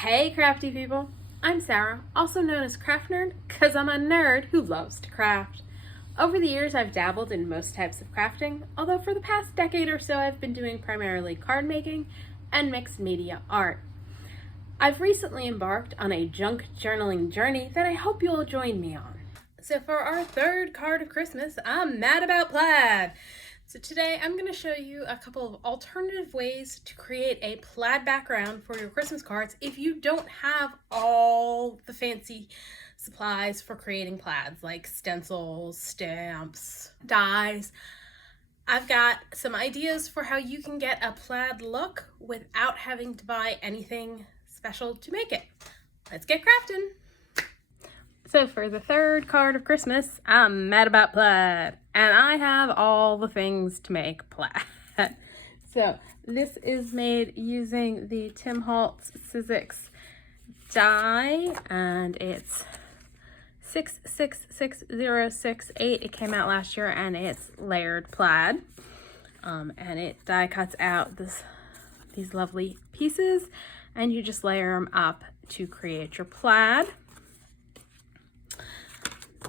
Hey crafty people, I'm Sarah, also known as Craft Nerd, because I'm a nerd who loves to craft. Over the years I've dabbled in most types of crafting, although for the past decade or so I've been doing primarily card making and mixed media art. I've recently embarked on a junk journaling journey that I hope you'll join me on. So for our third card of Christmas, I'm mad about plaid. So today I'm going to show you a couple of alternative ways to create a plaid background for your Christmas cards if you don't have all the fancy supplies for creating plaids like stencils, stamps, dies. I've got some ideas for how you can get a plaid look without having to buy anything special to make it. Let's get crafting. So for the third card of Christmas, I'm mad about plaid, and I have all the things to make plaid. So this is made using the Holtz Sizzix die, and it's 666068. It came out last year, and it's layered plaid, and it die cuts out these lovely pieces, and you just layer them up to create your plaid.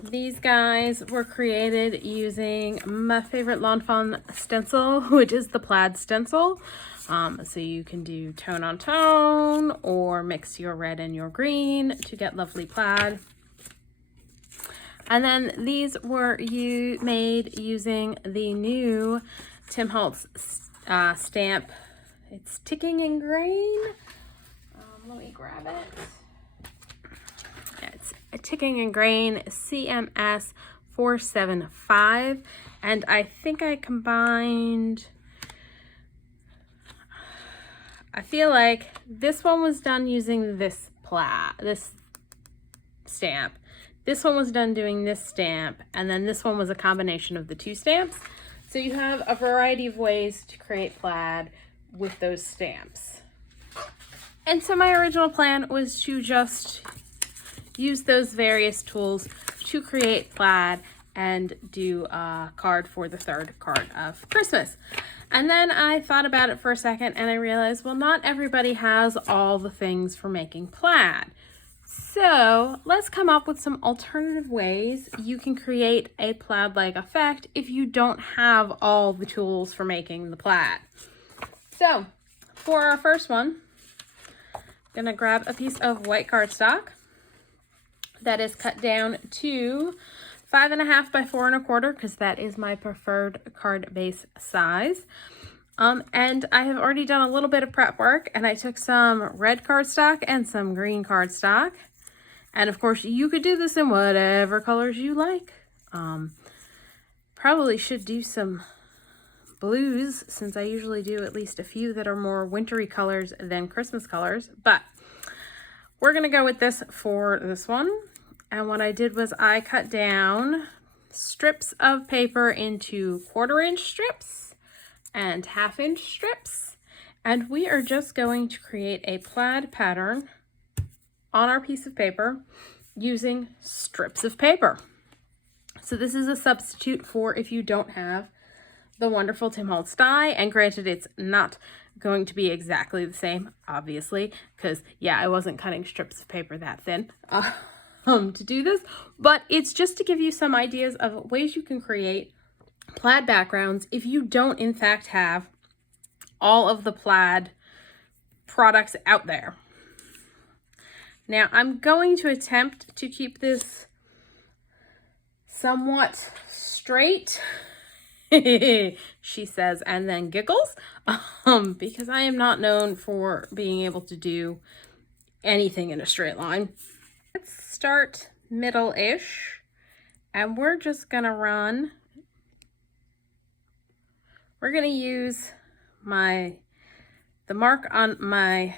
These guys were created using my favorite Lawn Fawn stencil, which is the plaid stencil. So you can do tone on tone or mix your red and your green to get lovely plaid. And then these were made using the new Holtz stamp. It's Tickin and Grain. Let me grab it. It's a Tickin and Grain CMS 475, and I think I combined, I feel like this one was done using this stamp. This one was done doing this stamp, and then this one was a combination of the two stamps. So you have a variety of ways to create plaid with those stamps. And so my original plan was to just use those various tools to create plaid and do a card for the third card of Christmas. And then I thought about it for a second and I realized, well, not everybody has all the things for making plaid. So let's come up with some alternative ways you can create a plaid-like effect if you don't have all the tools for making the plaid. So for our first one, I'm gonna grab a piece of white cardstock that is cut down to 5.5 by 4 1/4 because that is my preferred card base size. And I have already done a little bit of prep work, and I took some red cardstock and some green cardstock. And of course, you could do this in whatever colors you like. Probably should do some blues since I usually do at least a few that are more wintry colors than Christmas colors, but we're gonna go with this for this one. And what I did was I cut down strips of paper into 1/4 inch strips and 1/2 inch strips. And we are just going to create a plaid pattern on our piece of paper using strips of paper. So this is a substitute for if you don't have the wonderful Holtz die, and granted it's not going to be exactly the same, obviously, because yeah, I wasn't cutting strips of paper that thin to do this, but it's just to give you some ideas of ways you can create plaid backgrounds if you don't in fact have all of the plaid products out there. Now I'm going to attempt to keep this somewhat straight, she says, and then giggles, because I am not known for being able to do anything in a straight line. Let's start middle-ish, and we're just gonna we're gonna use the mark on my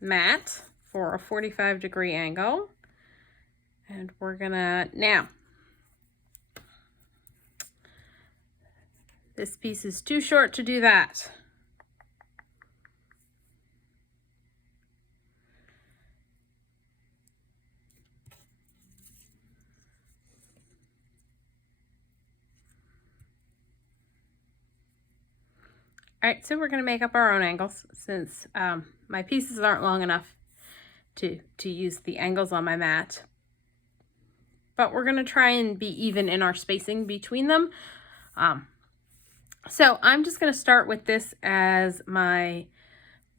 mat for a 45-degree angle, and we're gonna, now, this piece is too short to do that. All right, so we're going to make up our own angles since my pieces aren't long enough to use the angles on my mat. But we're gonna try and be even in our spacing between them. So I'm just gonna start with this as my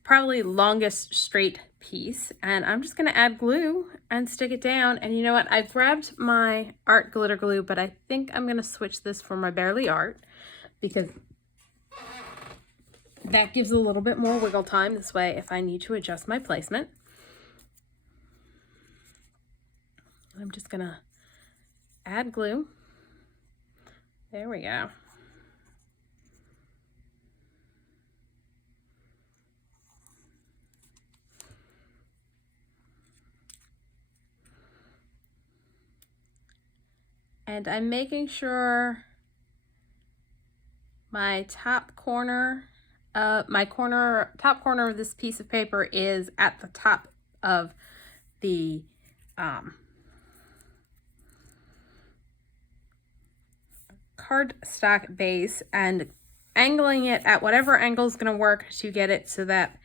probably longest straight piece, and I'm just gonna add glue and stick it down. And you know what, I grabbed my art glitter glue, but I think I'm gonna switch this for my Barely Art because that gives a little bit more wiggle time this way if I need to adjust my placement. I'm just gonna add glue. There we go. And I'm making sure my top corner of this piece of paper is at the top of the cardstock base, and angling it at whatever angle is going to work to get it so that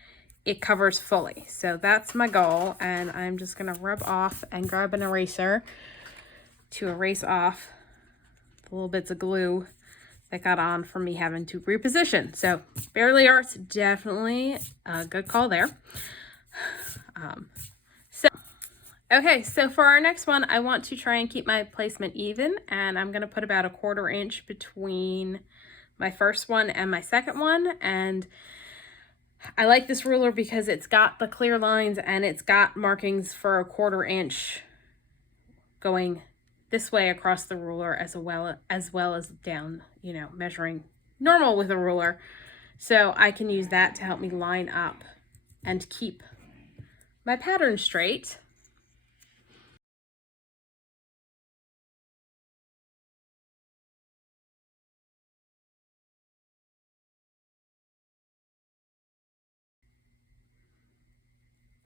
it covers fully. So that's my goal, and I'm just going to rub off and grab an eraser to erase off the little bits of glue that got on from me having to reposition. So Barely Art's definitely a good call there. Okay, so for our next one, I want to try and keep my placement even, and I'm going to put about 1/4 inch between my first one and my second one. And I like this ruler because it's got the clear lines and it's got markings for 1/4 inch going this way across the ruler as well as down, you know, measuring normal with a ruler. So I can use that to help me line up and keep my pattern straight.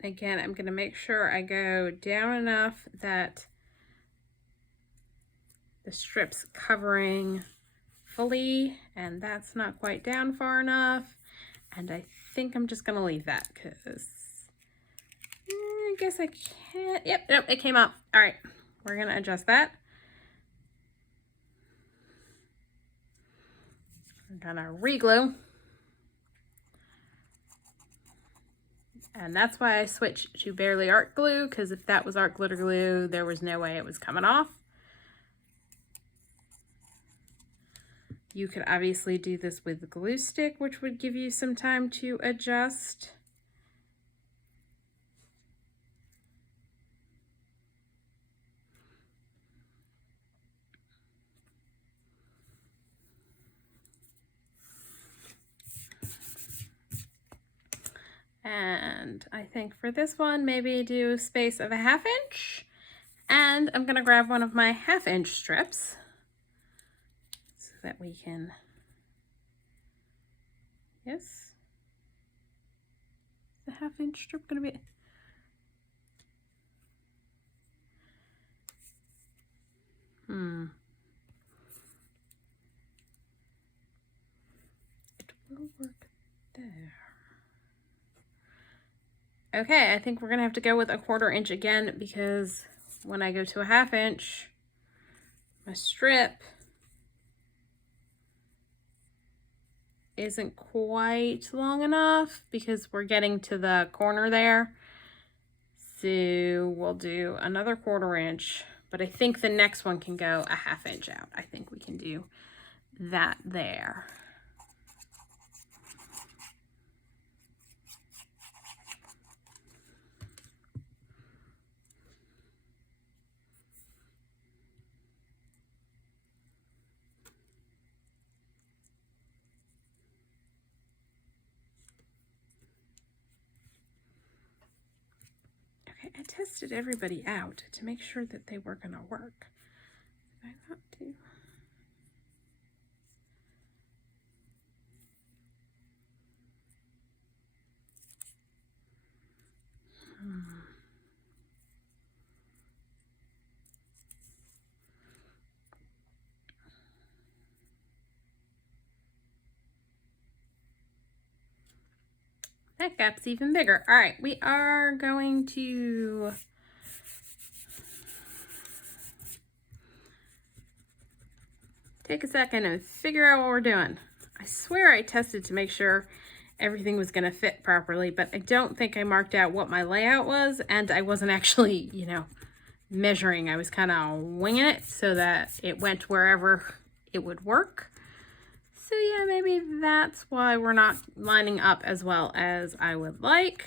Again, I'm going to make sure I go down enough that the strip's covering fully, and that's not quite down far enough. And I think I'm just going to leave that because I guess I can't. Yep, nope, it came out. All right, we're going to adjust that. I'm going to re-glue. And that's why I switched to Barely Art glue, because if that was art glitter glue, there was no way it was coming off. You could obviously do this with the glue stick, which would give you some time to adjust. And I think for this one, maybe do a space of 1/2 inch. And I'm gonna grab one of my 1/2 inch strips so that we can, yes, the 1/2 inch strip gonna be, it will work there. Okay, I think we're gonna have to go with 1/4 inch again, because when I go to 1/2 inch, my strip isn't quite long enough because we're getting to the corner there. So we'll do another 1/4 inch, but I think the next one can go 1/2 inch out. I think we can do that there. I tested everybody out to make sure that they were going to work. Did I not do? That gap's even bigger. All right, we are going to take a second and figure out what we're doing. I swear I tested to make sure everything was going to fit properly, but I don't think I marked out what my layout was, and I wasn't actually, you know, measuring. I was kind of winging it so that it went wherever it would work. So yeah, maybe that's why we're not lining up as well as I would like.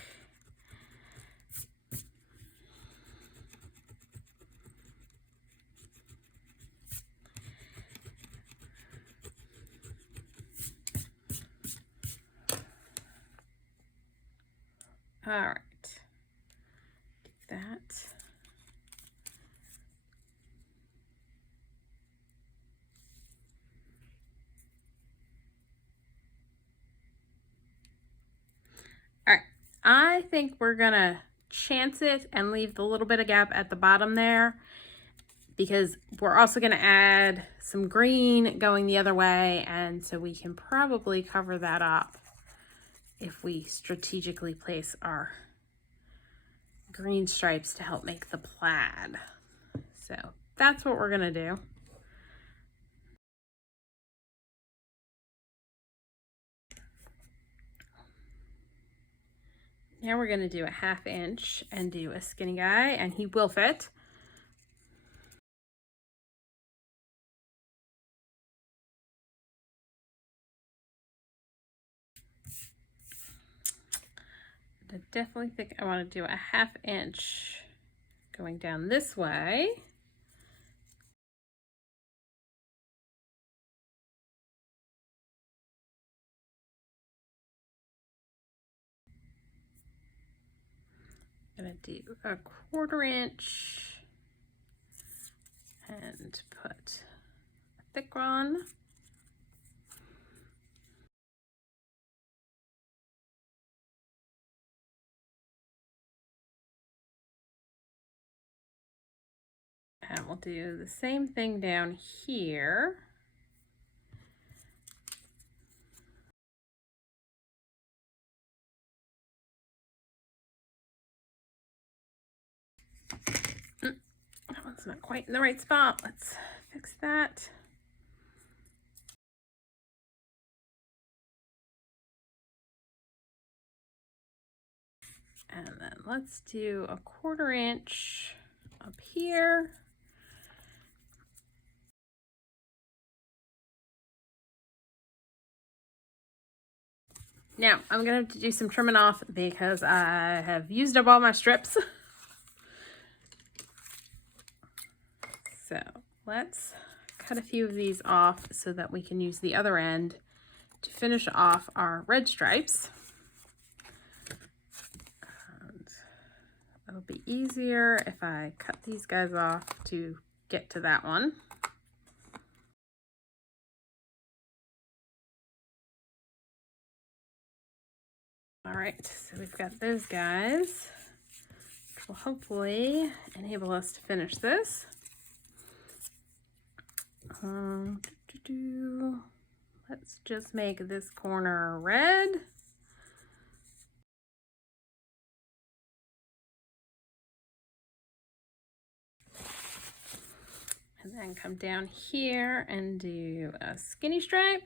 All right, do that. All right, I think we're gonna chance it and leave the little bit of gap at the bottom there, because we're also gonna add some green going the other way, and so we can probably cover that up if we strategically place our green stripes to help make the plaid. So that's what we're gonna do. Now we're gonna do a 1/2 inch and do a skinny guy, and he will fit. I definitely think I want to do a 1/2 inch going down this way. I'm gonna do a 1/4 inch and put a thick one. And we'll do the same thing down here. That one's not quite in the right spot. Let's fix that. And then let's do a 1/4 inch up here. Now I'm gonna have to do some trimming off because I have used up all my strips. So let's cut a few of these off so that we can use the other end to finish off our red stripes. And it'll be easier if I cut these guys off to get to that one. All right, so we've got those guys, which will hopefully enable us to finish this. Let's just make this corner red. And then come down here and do a skinny stripe.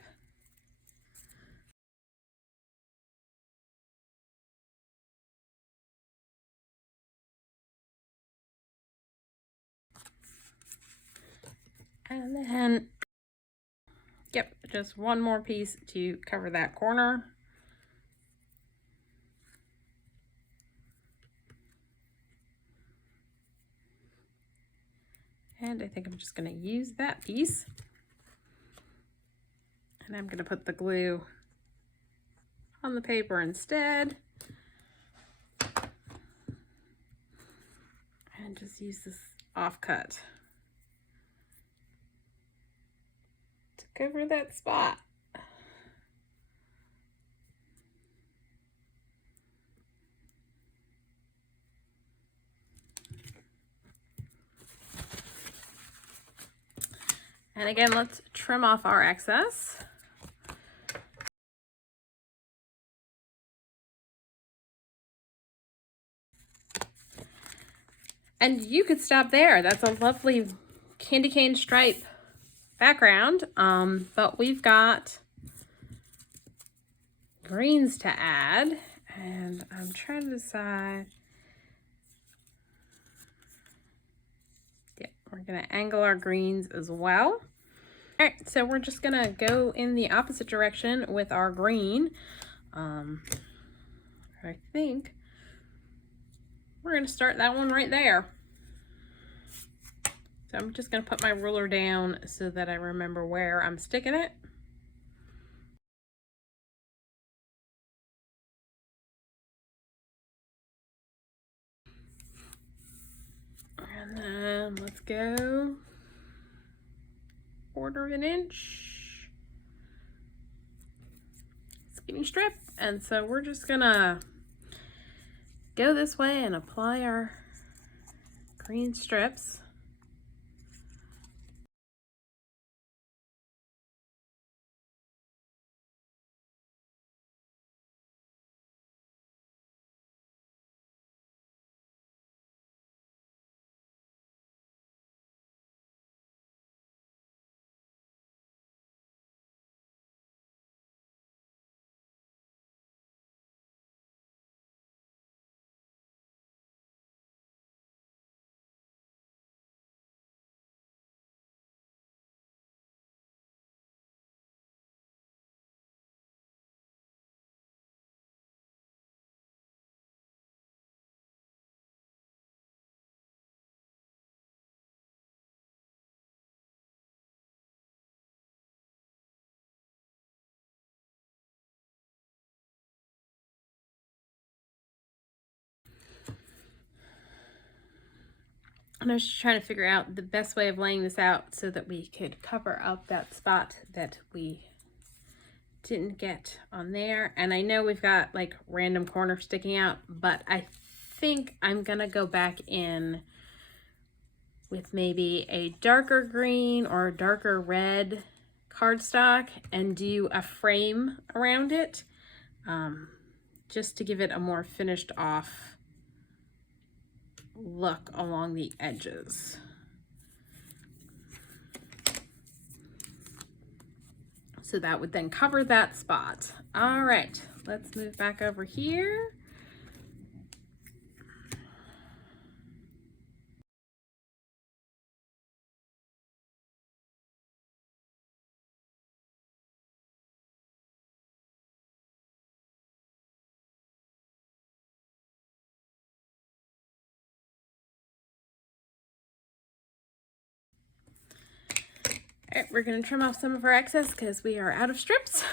And then, yep, just one more piece to cover that corner. And I think I'm just going to use that piece. And I'm going to put the glue on the paper instead. And just use this offcut to cover that spot. And again, let's trim off our excess. And you could stop there. That's a lovely candy cane stripe background. But we've got greens to add, and I'm trying to decide. Yeah, we're gonna angle our greens as well. All right, so we're just gonna go in the opposite direction with our green. I think we're gonna start that one right there. So I'm just gonna put my ruler down so that I remember where I'm sticking it. And then let's go 1/4 of an inch skinny strip. And so we're just gonna go this way and apply our green strips. And I was just trying to figure out the best way of laying this out so that we could cover up that spot that we didn't get on there. And I know we've got like random corners sticking out, but I think I'm gonna go back in with maybe a darker green or darker red cardstock and do a frame around it, just to give it a more finished off look along the edges. So that would then cover that spot. All right, let's move back over here. All right, we're gonna trim off some of our excess because we are out of strips.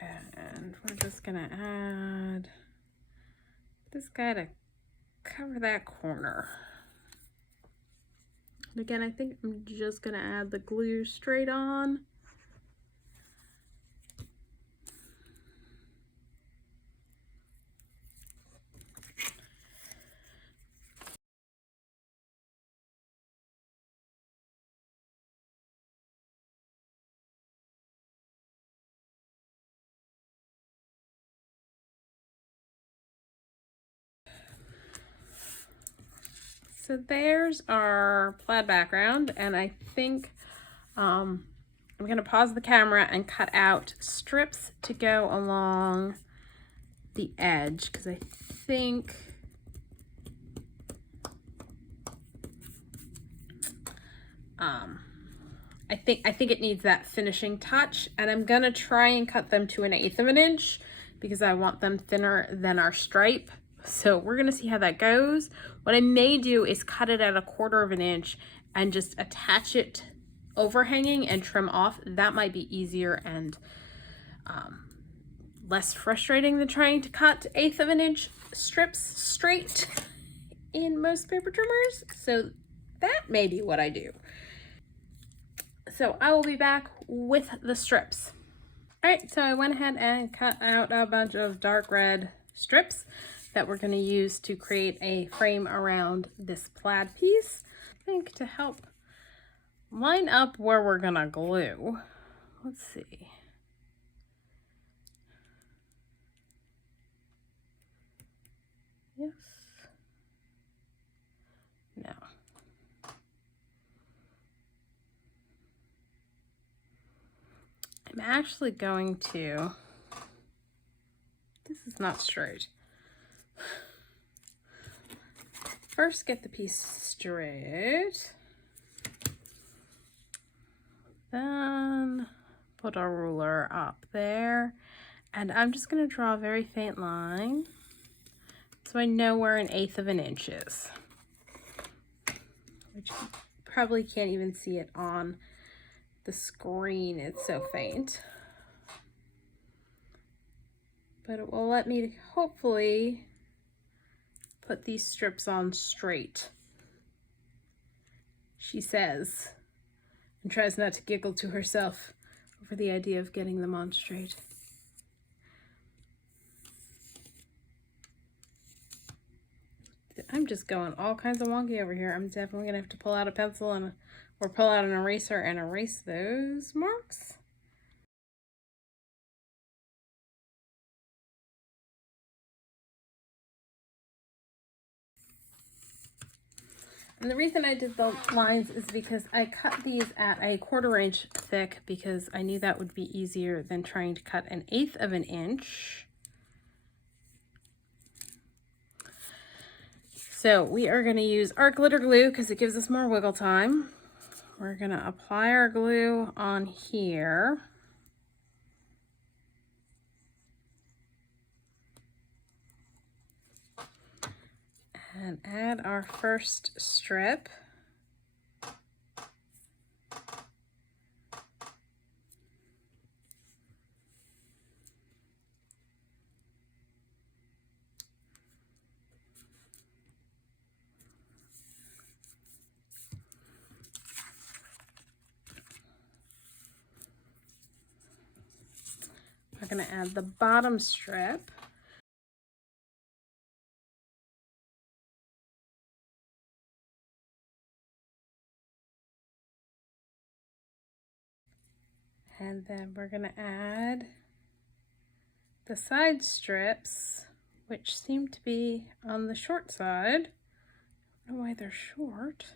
And we're just gonna add this guy to cover that corner. And again, I think I'm just gonna add the glue straight on. So there's our plaid background, and I think I'm gonna pause the camera and cut out strips to go along the edge, because I think I think it needs that finishing touch, and I'm gonna try and cut them to 1/8 of an inch because I want them thinner than our stripe. So we're gonna see how that goes. What I may do is cut it at 1/4 of an inch and just attach it overhanging and trim off. That might be easier and less frustrating than trying to cut 1/8 of an inch strips straight in most paper trimmers. So that may be what I do. So I will be back with the strips. All right, so I went ahead and cut out a bunch of dark red strips that we're going to use to create a frame around this plaid piece. I think to help line up where we're gonna glue. Let's see. Yes. No. I'm actually going to, this is not straight. First, get the piece straight. Then put our ruler up there. And I'm just going to draw a very faint line so I know where 1/8 of an inch is. Which you probably can't even see it on the screen, it's so faint. But it will let me hopefully put these strips on straight, she says, and tries not to giggle to herself over the idea of getting them on straight. I'm just going all kinds of wonky over here. I'm definitely gonna have to pull out a pencil and or pull out an eraser and erase those marks. And the reason I did the lines is because I cut these at a 1/4 inch thick because I knew that would be easier than trying to cut 1/8 of an inch. So we are going to use our glitter glue because it gives us more wiggle time. We're going to apply our glue on here. And add our first strip. We're going to add the bottom strip. And then we're going to add the side strips, which seem to be on the short side. I don't know why they're short.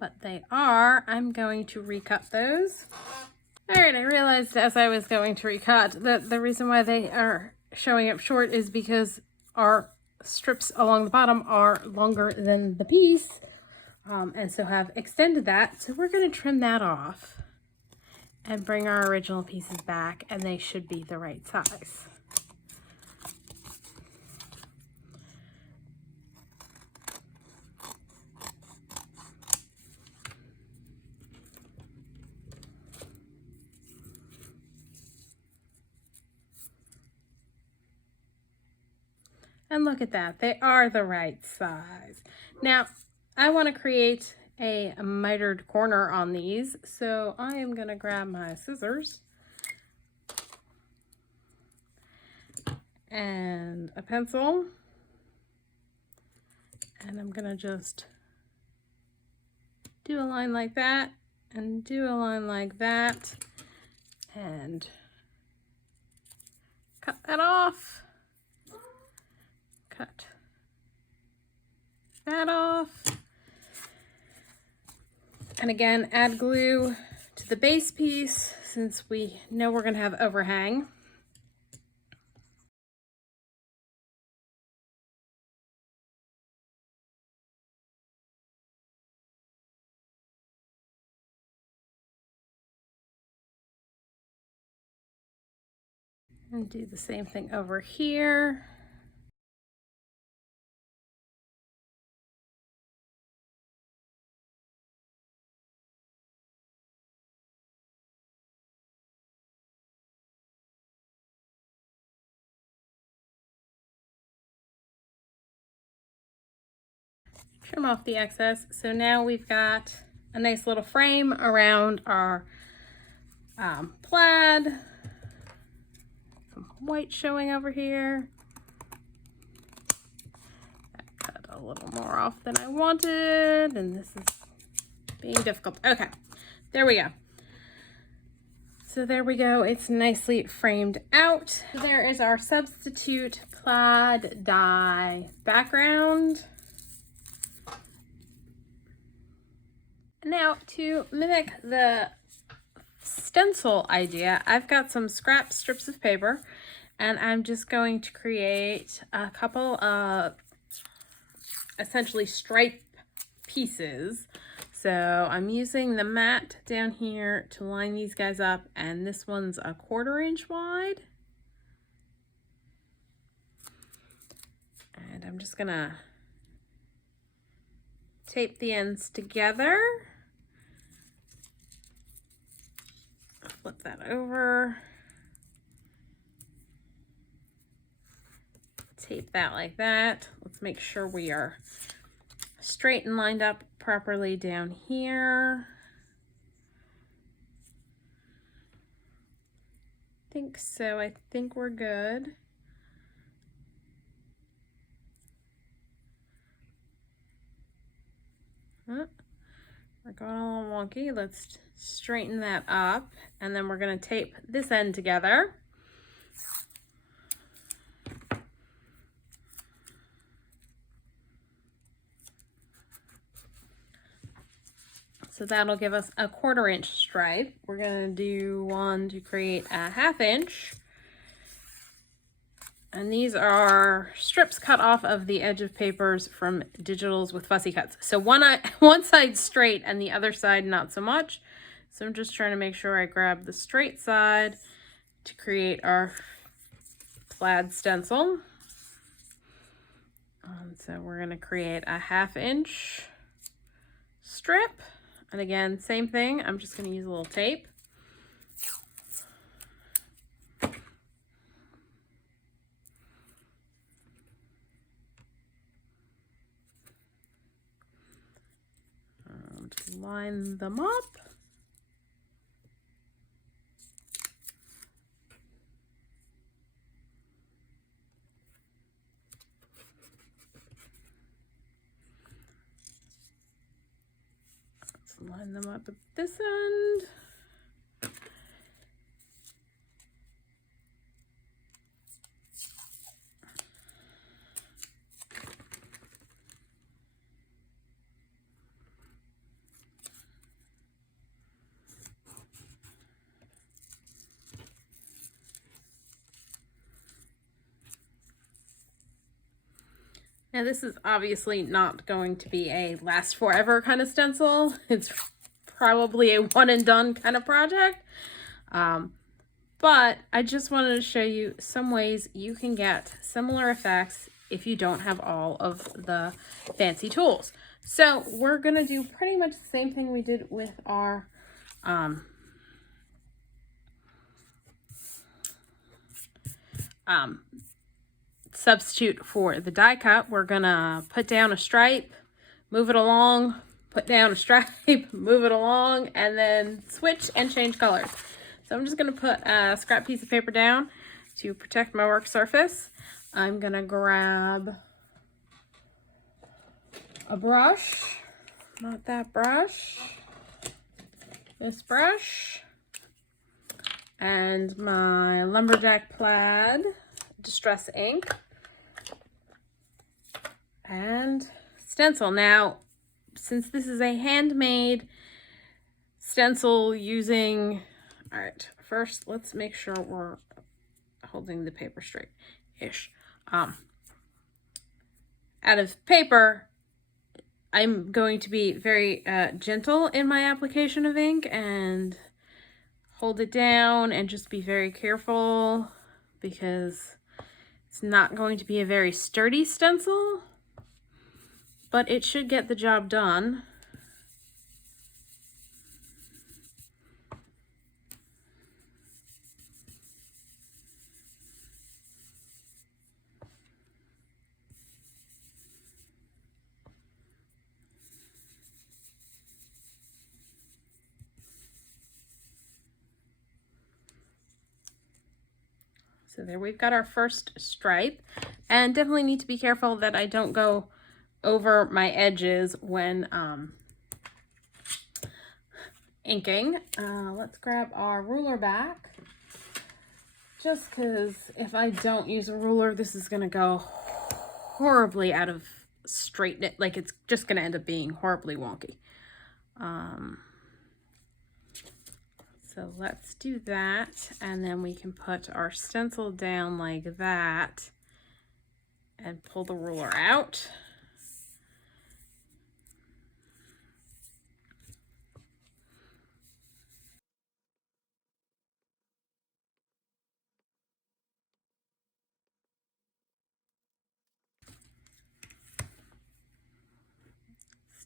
But they are. I'm going to recut those. All right, I realized as I was going to recut that the reason why they are showing up short is because our strips along the bottom are longer than the piece. And so have extended that. So we're going to trim that off and bring our original pieces back, and they should be the right size. And look at that, they are the right size. Now, I want to create a mitered corner on these, so I am going to grab my scissors and a pencil, and I'm going to just do a line like that and do a line like that and cut that off, cut that off. And again, add glue to the base piece since we know we're going to have overhang. And do the same thing over here. Trim off the excess. So now we've got a nice little frame around our plaid. Some white showing over here. That a little more off than I wanted, and this is being difficult. Okay, there we go. So there we go, it's nicely framed out. There is our substitute plaid dye background. Now, to mimic the stencil idea, I've got some scrap strips of paper, and I'm just going to create a couple of essentially stripe pieces. So I'm using the mat down here to line these guys up, and this one's a 1/4 inch wide. And I'm just gonna tape the ends together. Flip that over. Tape that like that. Let's make sure we are straight and lined up properly down here. I think so. I think we're good. We're going a little wonky. Let's straighten that up, and then we're going to tape this end together. So that'll give us a 1/4 inch stripe. We're going to do one to create a 1/2 inch. And these are strips cut off of the edge of papers from Digitals with Fussy Cuts. So one side straight and the other side not so much. So I'm just trying to make sure I grab the straight side to create our plaid stencil. So we're going to create a 1/2 inch strip. And again, same thing. I'm just going to use a little tape. To line them up. Let's line them up at this end. Now this is obviously not going to be a last forever kind of stencil. It's probably a one and done kind of project. But I just wanted to show you some ways you can get similar effects if you don't have all of the fancy tools. So we're gonna do pretty much the same thing we did with our substitute for the die cut. We're gonna put down a stripe, move it along, put down a stripe, move it along, and then switch and change colors. So I'm just gonna put a scrap piece of paper down to protect my work surface. I'm gonna grab a brush, not that brush, this brush, and my Lumberjack Plaid Distress ink, and stencil. Now, since this is a handmade stencil using, all right, first let's make sure we're holding the paper straight-ish. Out of paper, I'm going to be very gentle in my application of ink and hold it down and just be very careful, because it's not going to be a very sturdy stencil, but it should get the job done. So there we've got our first stripe, and definitely need to be careful that I don't go over my edges when inking. Let's grab our ruler back. Just because if I don't use a ruler, this is going to go horribly out of straight, like it's just going to end up being horribly wonky. So let's do that, and then we can put our stencil down like that and pull the ruler out.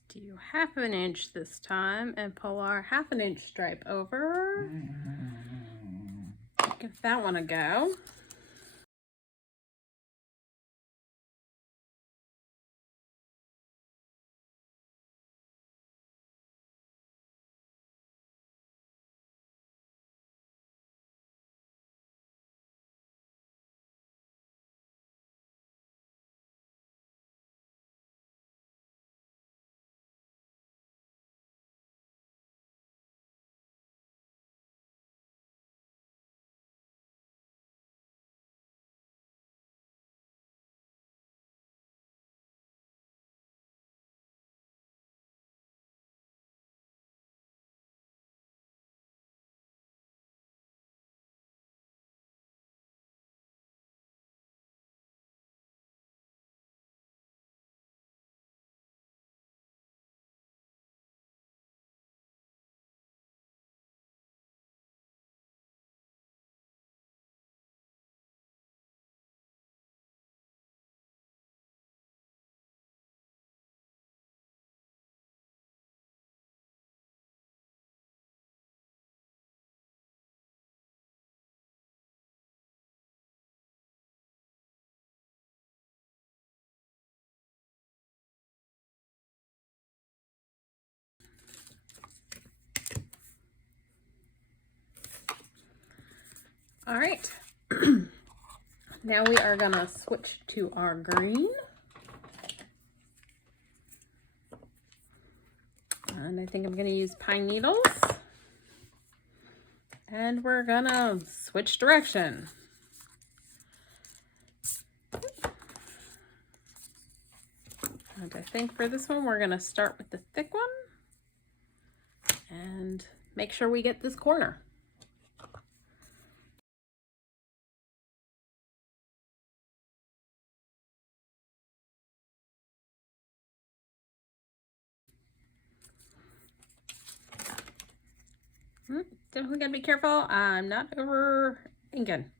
Do 1/2 inch this time and pull our 1/2 inch stripe over. Give that one a go. All right, now we are gonna switch to our green. And I think I'm gonna use pine needles. And we're gonna switch direction. And I think for this one, we're gonna start with the thick one and make sure we get this corner. Definitely gotta be careful. I'm not over inking.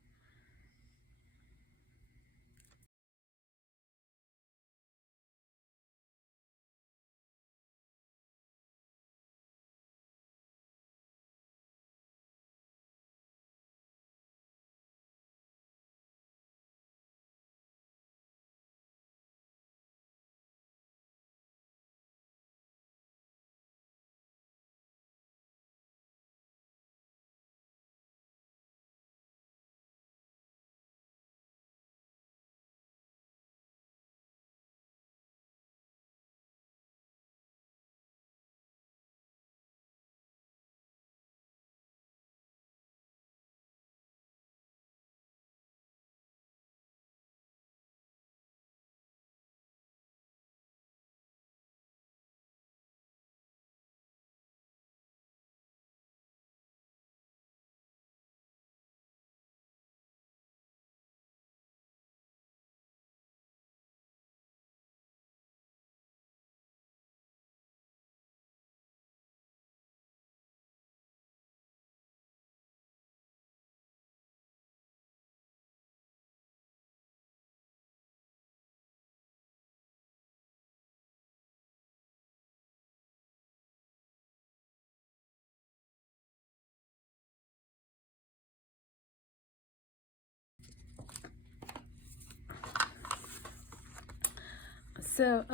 So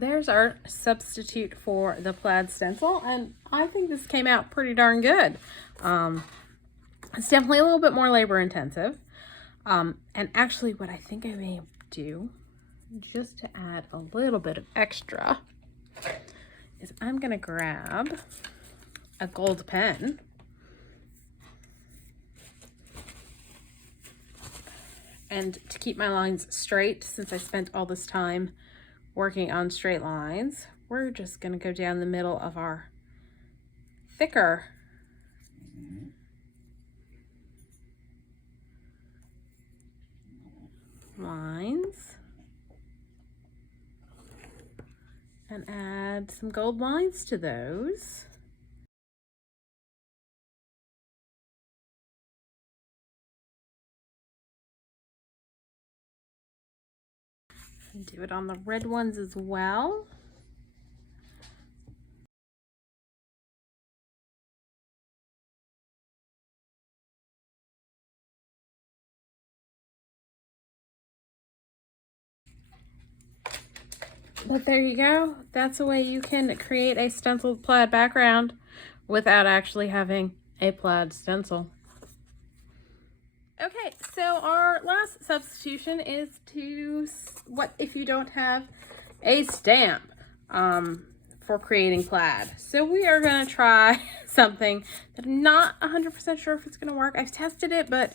there's our substitute for the plaid stencil, and I think this came out pretty darn good. It's definitely a little bit more labor intensive. And actually what I think I may do just to add a little bit of extra, is I'm gonna grab a gold pen and to keep my lines straight, since I spent all this time working on straight lines, we're just gonna go down the middle of our thicker lines and add some gold lines to those. And do it on the red ones as well. But there you go. That's a way you can create a stenciled plaid background without actually having a plaid stencil. Okay, so our last substitution is what if you don't have a stamp for creating plaid. So we are going to try something that I'm not 100% sure if it's going to work. I've tested it, but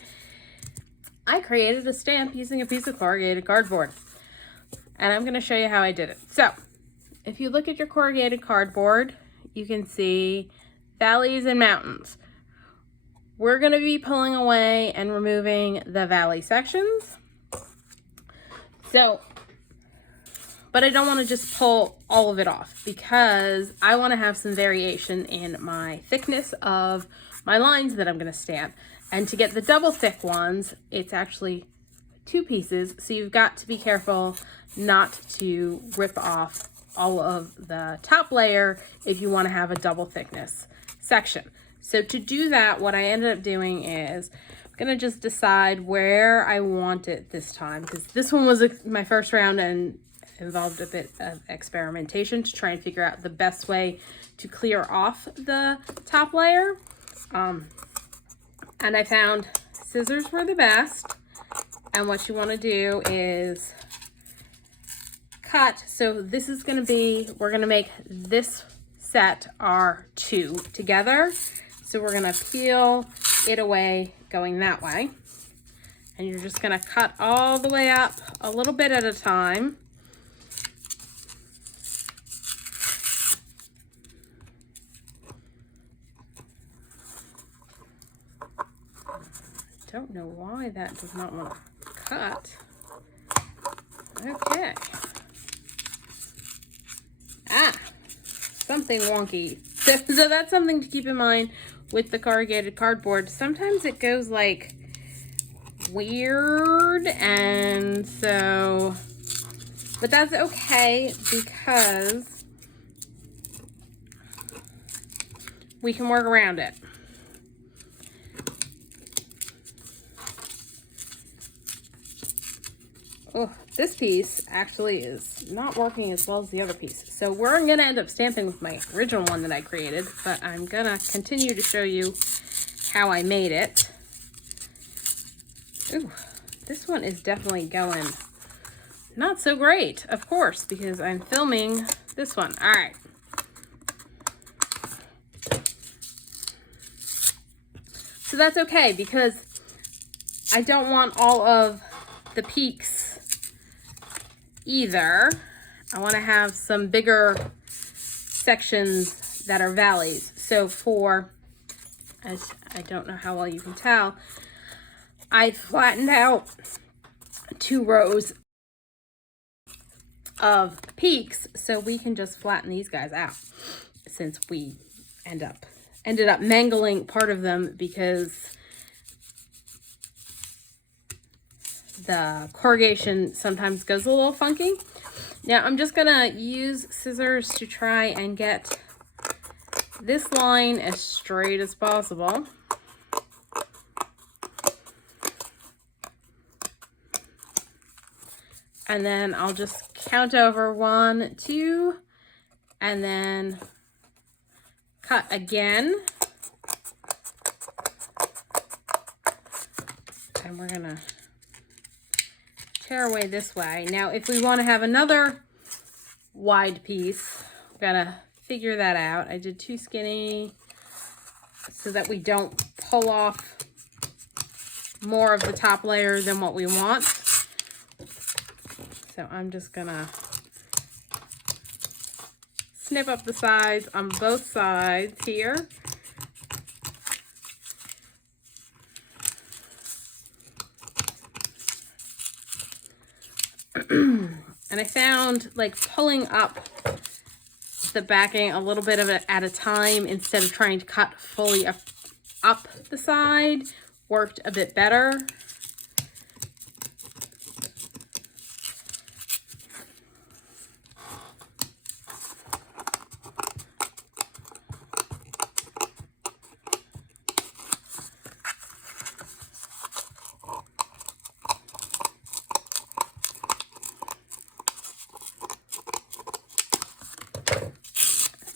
I created a stamp using a piece of corrugated cardboard. And I'm going to show you how I did it. So if you look at your corrugated cardboard, you can see valleys and mountains. We're going to be pulling away and removing the valley sections. So, but I don't want to just pull all of it off because I want to have some variation in my thickness of my lines that I'm going to stamp. And to get the double thick ones, it's actually 2 pieces. So you've got to be careful not to rip off all of the top layer if you want to have a double thickness section. So to do that, what I ended up doing is I'm gonna just decide where I want it this time, because this one was my first round and involved a bit of experimentation to try and figure out the best way to clear off the top layer. And I found scissors were the best. And what you want to do is cut. So this is going to be, we're going to make this set our 2 together. So we're going to peel it away going that way. And you're just going to cut all the way up a little bit at a time. I don't know why that does not want to cut. Okay. Something wonky. So that's something to keep in mind with the corrugated cardboard. Sometimes it goes like weird, and so, but that's okay because we can work around it. Oh, this piece actually is not working as well as the other piece. So we're going to end up stamping with my original one that I created, but I'm going to continue to show you how I made it. Ooh, this one is definitely going not so great, of course, because I'm filming this one. All right. So that's okay because I don't want all of the peaks either. I want to have some bigger sections that are valleys. So for, as I don't know how well you can tell, I flattened out 2 rows of peaks so we can just flatten these guys out, since we ended up mangling part of them because the corrugation sometimes goes a little funky. Now I'm just gonna use scissors to try and get this line as straight as possible. And then I'll just count over 1, 2, and then cut again. And we're gonna tear away this way. Now, if we want to have another wide piece, we've got to figure that out. I did too skinny so that we don't pull off more of the top layer than what we want. So I'm just gonna snip up the sides on both sides here. And I found like pulling up the backing a little bit of it at a time instead of trying to cut fully up the side worked a bit better.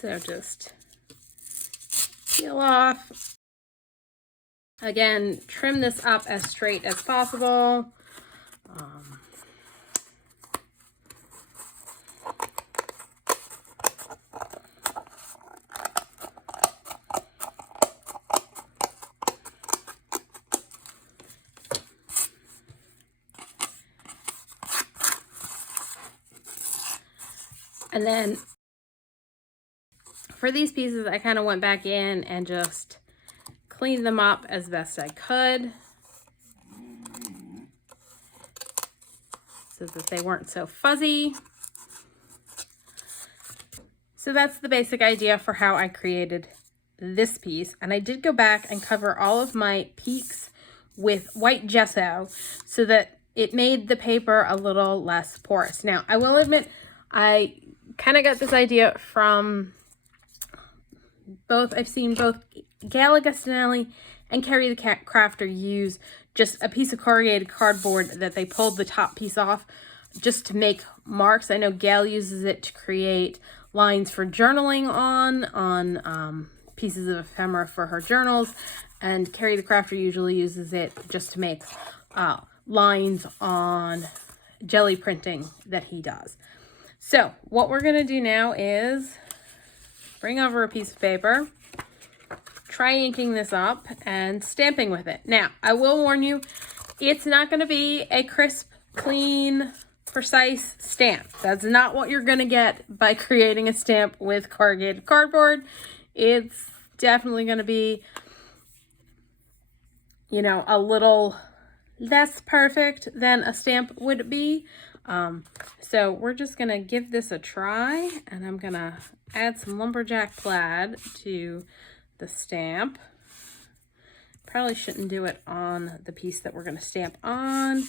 So just peel off. Again, trim this up as straight as possible. And then for these pieces, I kind of went back in and just cleaned them up as best I could so that they weren't so fuzzy. So that's the basic idea for how I created this piece. And I did go back and cover all of my peaks with white gesso so that it made the paper a little less porous. Now, I will admit, I kind of got this idea from I've seen both Gail Agostinelli and Carrie the Crafter use just a piece of corrugated cardboard that they pulled the top piece off just to make marks. I know Gail uses it to create lines for journaling on pieces of ephemera for her journals, and Carrie the Crafter usually uses it just to make lines on jelly printing that he does. So what we're going to do now is bring over a piece of paper, try inking this up, and stamping with it. Now, I will warn you, it's not going to be a crisp, clean, precise stamp. That's not what you're going to get by creating a stamp with corrugated cardboard. It's definitely going to be, you know, a little less perfect than a stamp would be. So we're just going to give this a try, and I'm going to add some Lumberjack Plaid to the stamp. Probably shouldn't do it on the piece that we're going to stamp on.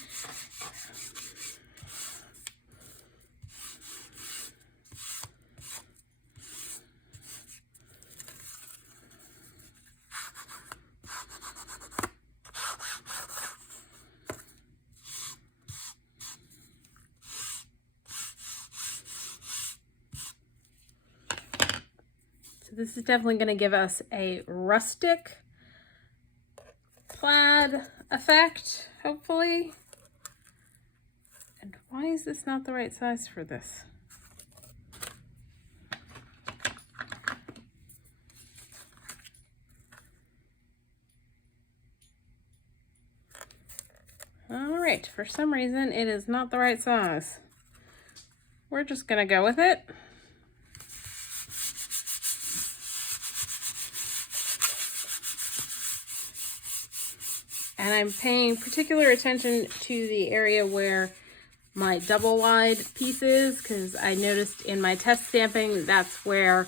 This is definitely going to give us a rustic plaid effect, hopefully. And why is this not the right size for this? All right, for some reason it is not the right size. We're just going to go with it. And I'm paying particular attention to the area where my double wide piece is, because I noticed in my test stamping, that's where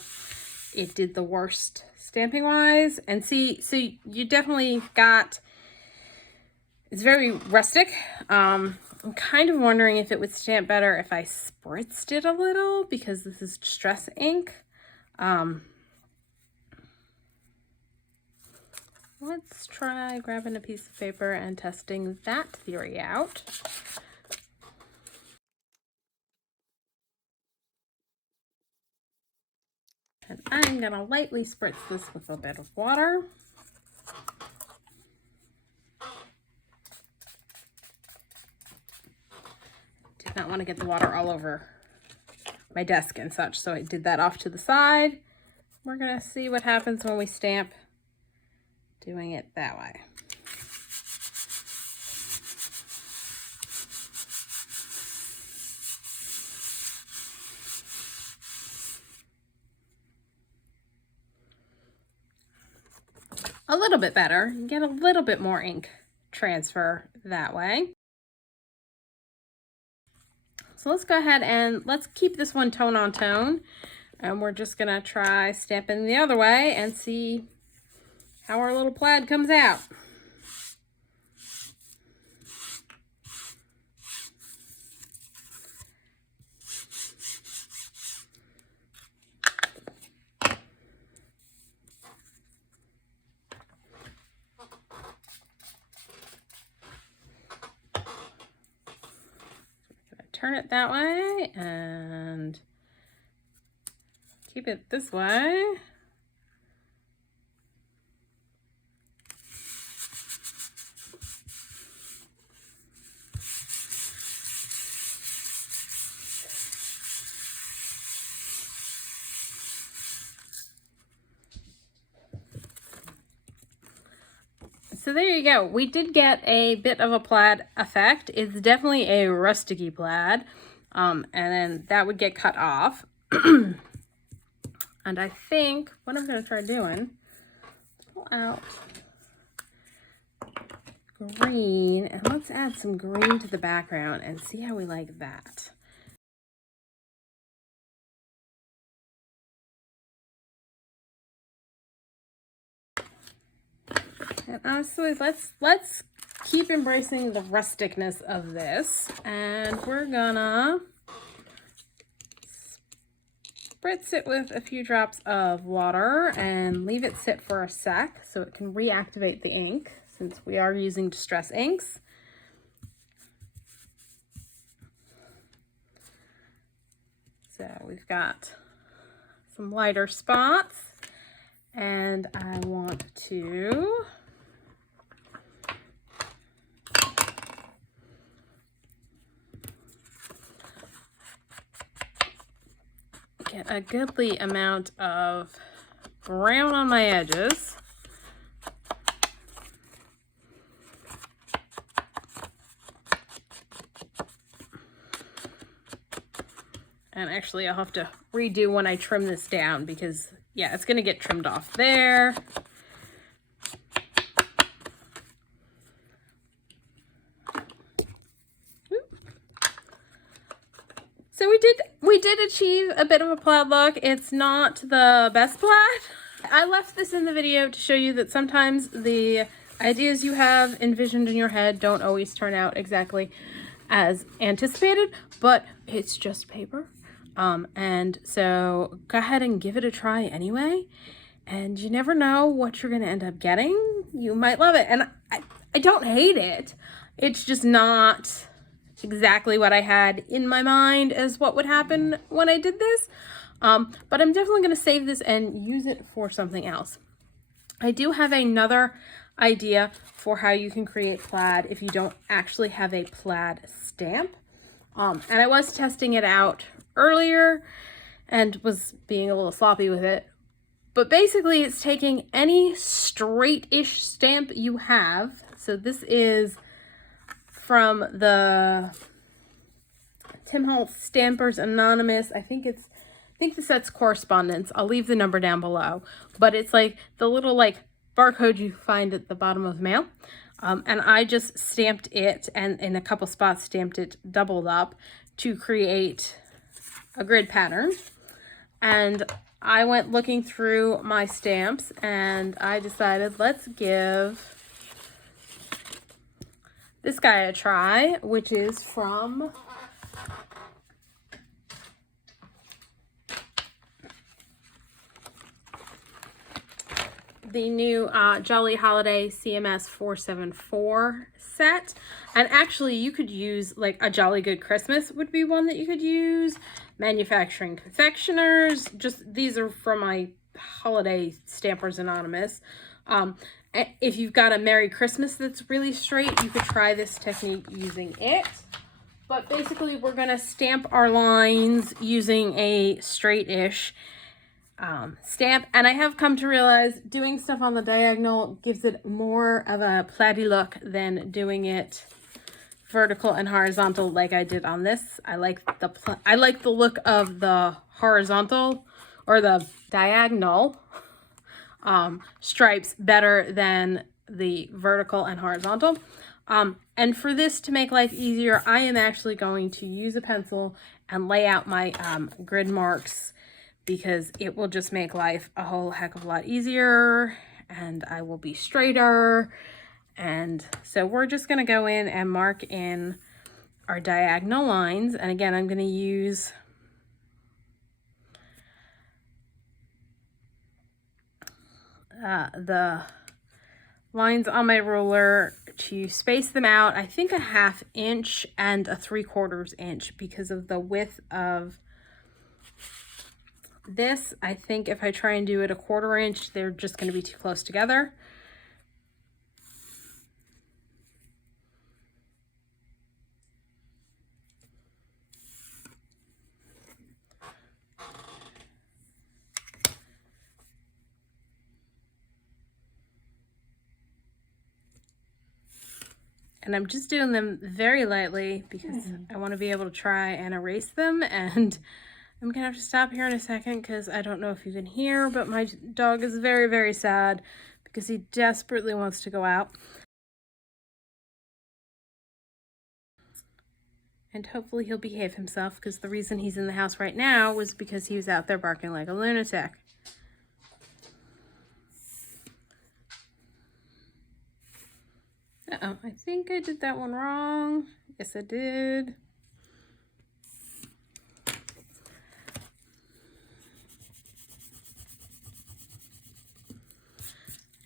it did the worst stamping wise. And see, so you definitely got, it's very rustic. I'm kind of wondering if it would stamp better if I spritzed it a little, because this is Distress ink. Let's try grabbing a piece of paper and testing that theory out. And I'm going to lightly spritz this with a bit of water. not want to get the water all over my desk and such, so I did that off to the side. We're gonna see what happens when we stamp doing it that way. A little bit better. You get a little bit more ink transfer that way. So let's go ahead and let's keep this one tone on tone. And we're just gonna try stamping the other way and see how our little plaid comes out. Turn it that way and keep it this way. So there you go. We did get a bit of a plaid effect. It's definitely a rusticy plaid. And then that would get cut off. And I think what I'm going to try doing, pull out green, and let's add some green to the background and see how we like that. And honestly, let's keep embracing the rusticness of this, and we're gonna spritz it with a few drops of water and leave it sit for a sec so it can reactivate the ink, since we are using distress inks. So we've got some lighter spots, and I want to get a goodly amount of brown on my edges. And actually I'll have to redo when I trim this down because, yeah, it's going to get trimmed off there. So we did achieve a bit of a plaid look. It's not the best plaid. I left this in the video to show you that sometimes the ideas you have envisioned in your head don't always turn out exactly as anticipated, but it's just paper. And so go ahead and give it a try anyway. And you never know what you're going to end up getting. You might love it. And I don't hate it. It's just not exactly what I had in my mind as what would happen when I did this. But I'm definitely going to save this and use it for something else. I do have another idea for how you can create plaid if you don't actually have a plaid stamp. And I was testing it out earlier and was being a little sloppy with it. But basically it's taking any straight-ish stamp you have. So this is from the Tim Holtz Stampers Anonymous. I think the set's Coorespodence. I'll leave the number down below. But it's like the little like barcode you find at the bottom of the mail. And I just stamped it, and in a couple spots stamped it doubled up to create a grid pattern. And I went looking through my stamps and I decided let's give this guy a try, which is from the new Jolly Holiday CMS 474 set. And actually you could use like a Jolly Good Christmas would be one that you could use. Manufacturing Confectioners, just these are from my Holiday Stampers Anonymous. If you've got a Merry Christmas that's really straight, you could try this technique using it. But basically we're gonna stamp our lines using a straight-ish stamp, and I have come to realize doing stuff on the diagonal gives it more of a plaid-y look than doing it vertical and horizontal like I did on this. I like the look of the horizontal or the diagonal stripes better than the vertical and horizontal. And for this to make life easier, I am actually going to use a pencil and lay out my grid marks, because it will just make life a whole heck of a lot easier and I will be straighter. And so we're just going to go in and mark in our diagonal lines. And again, I'm going to use the lines on my ruler to space them out. I think a 1/2 inch and a 3/4 inch because of the width of this. I think if I try and do it a 1/4 inch, they're just going to be too close together. And I'm just doing them very lightly because I want to be able to try and erase them. And I'm gonna have to stop here in a second because I don't know if you can hear, but my dog is very, very sad because he desperately wants to go out. And hopefully he'll behave himself, because the reason he's in the house right now was because he was out there barking like a lunatic. Uh-oh, I think I did that one wrong. Yes, I did.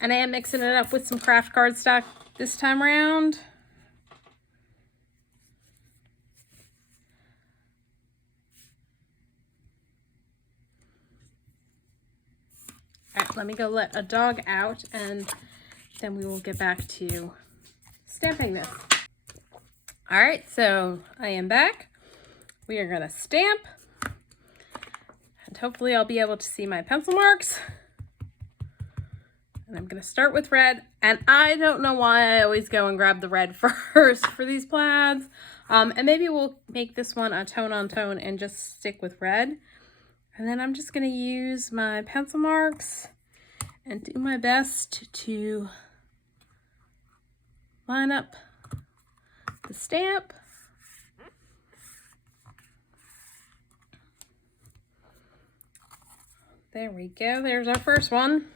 And I am mixing it up with some craft cardstock this time around. All right, let me go let a dog out and then we will get back to stamping this. All right, so I am back. We are gonna stamp and hopefully I'll be able to see my pencil marks. And I'm gonna start with red, and I don't know why I always go and grab the red first for these plaids. And maybe we'll make this one a tone on tone and just stick with red. And then I'm just gonna use my pencil marks and do my best to line up the stamp. There we go, there's our first one.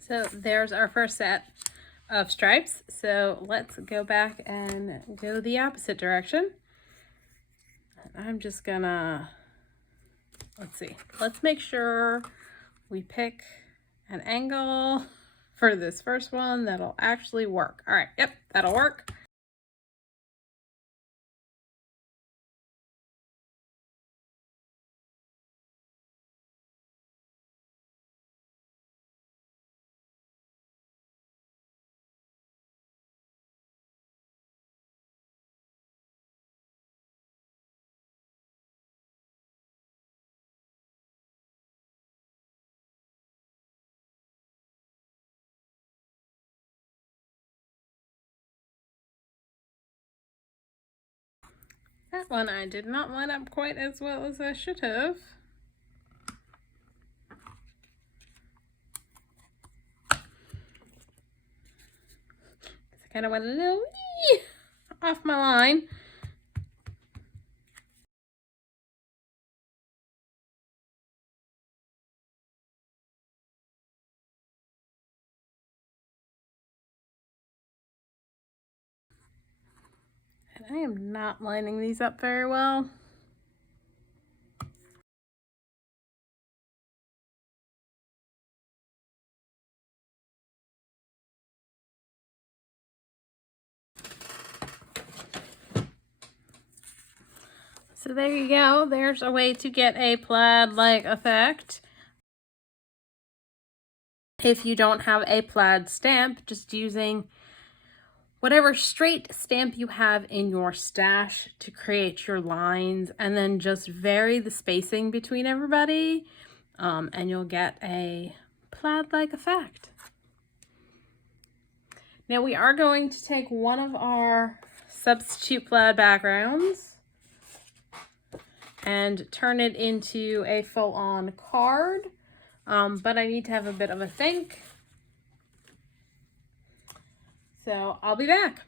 So there's our first set of stripes. So let's go back and go the opposite direction. I'm just gonna, let's see, let's make sure we pick an angle for this first one that'll actually work. All right, yep, that'll work. That one I did not line up quite as well as I should have. I kind of went a little off my line. I am not lining these up very well. So there you go. There's a way to get a plaid-like effect. If you don't have a plaid stamp, just using whatever straight stamp you have in your stash to create your lines, and then just vary the spacing between everybody, and you'll get a plaid-like effect. Now we are going to take one of our substitute plaid backgrounds and turn it into a full-on card, but I need to have a bit of a think. So I'll be back.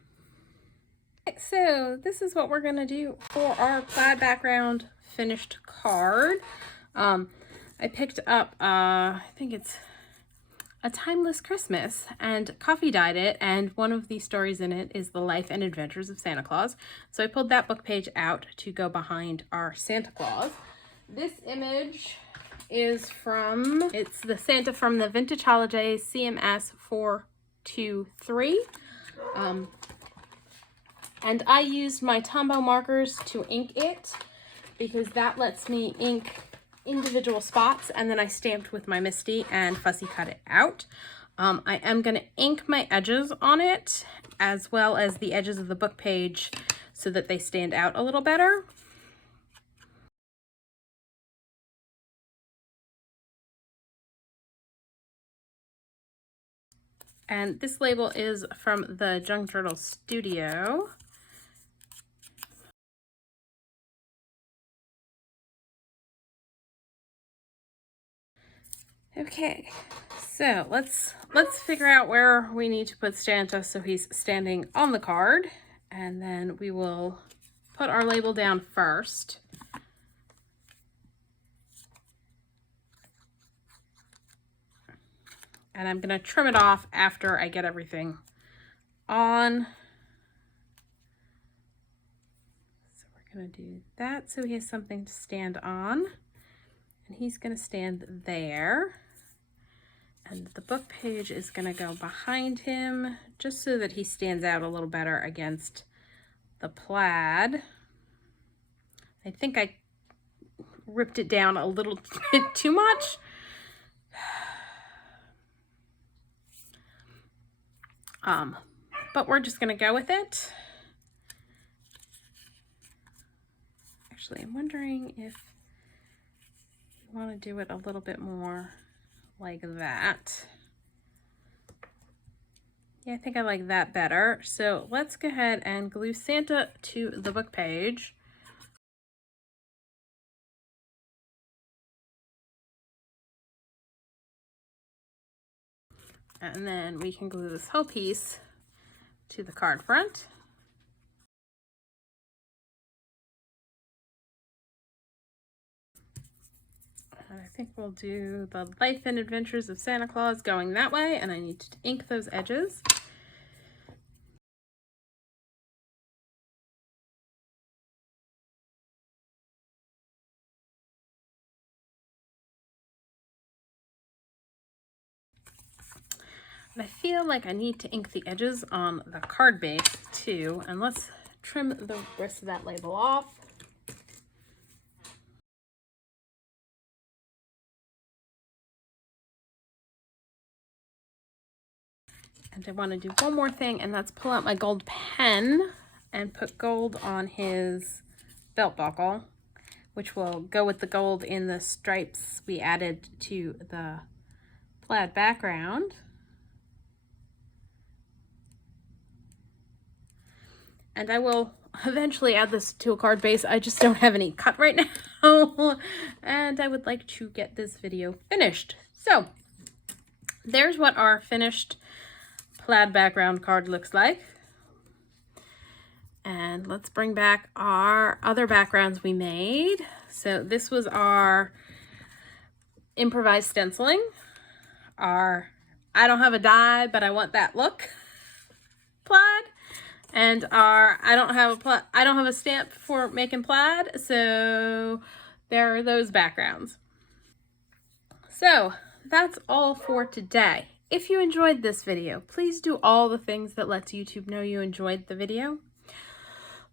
So this is what we're gonna do for our plaid background finished card. I picked up, I think it's A Timeless Christmas, and Coffee dyed it, and one of the stories in it is the life and adventures of Santa Claus. So I pulled that book page out to go behind our Santa Claus. This image is it's the Santa from the Vintage Holidays CMS 423. And I used my Tombow markers to ink it because that lets me ink individual spots, and then I stamped with my Misty and fussy cut it out. I am going to ink my edges on it as well as the edges of the book page so that they stand out a little better. And this label is from the Junk Turtle Studio. Okay, so let's figure out where we need to put Santa so he's standing on the card, and then we will put our label down first. And I'm going to trim it off after I get everything on. So we're going to do that so he has something to stand on. And he's going to stand there. And the book page is going to go behind him just so that he stands out a little better against the plaid. I think I ripped it down a little bit too much. But we're just going to go with it. Actually, I'm wondering if you want to do it a little bit more like that. Yeah, I think I like that better. So let's go ahead and glue Santa to the book page. And then we can glue this whole piece to the card front. And I think we'll do the life and adventures of Santa Claus going that way, and I need to ink those edges. And I feel like I need to ink the edges on the card base too, and let's trim the rest of that label off. And I want to do one more thing, and that's pull out my gold pen and put gold on his belt buckle, which will go with the gold in the stripes we added to the plaid background. And I will eventually add this to a card base. I just don't have any cut right now. And I would like to get this video finished. So there's what our finished plaid background card looks like. And let's bring back our other backgrounds we made. So this was our improvised stenciling, our I don't have a die but I want that look plaid, And I don't have a stamp for making plaid, so there are those backgrounds. So that's all for today. If you enjoyed this video, please do all the things that lets YouTube know you enjoyed the video.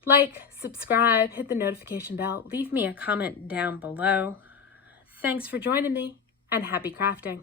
Like, subscribe, hit the notification bell, leave me a comment down below. Thanks for joining me, and happy crafting.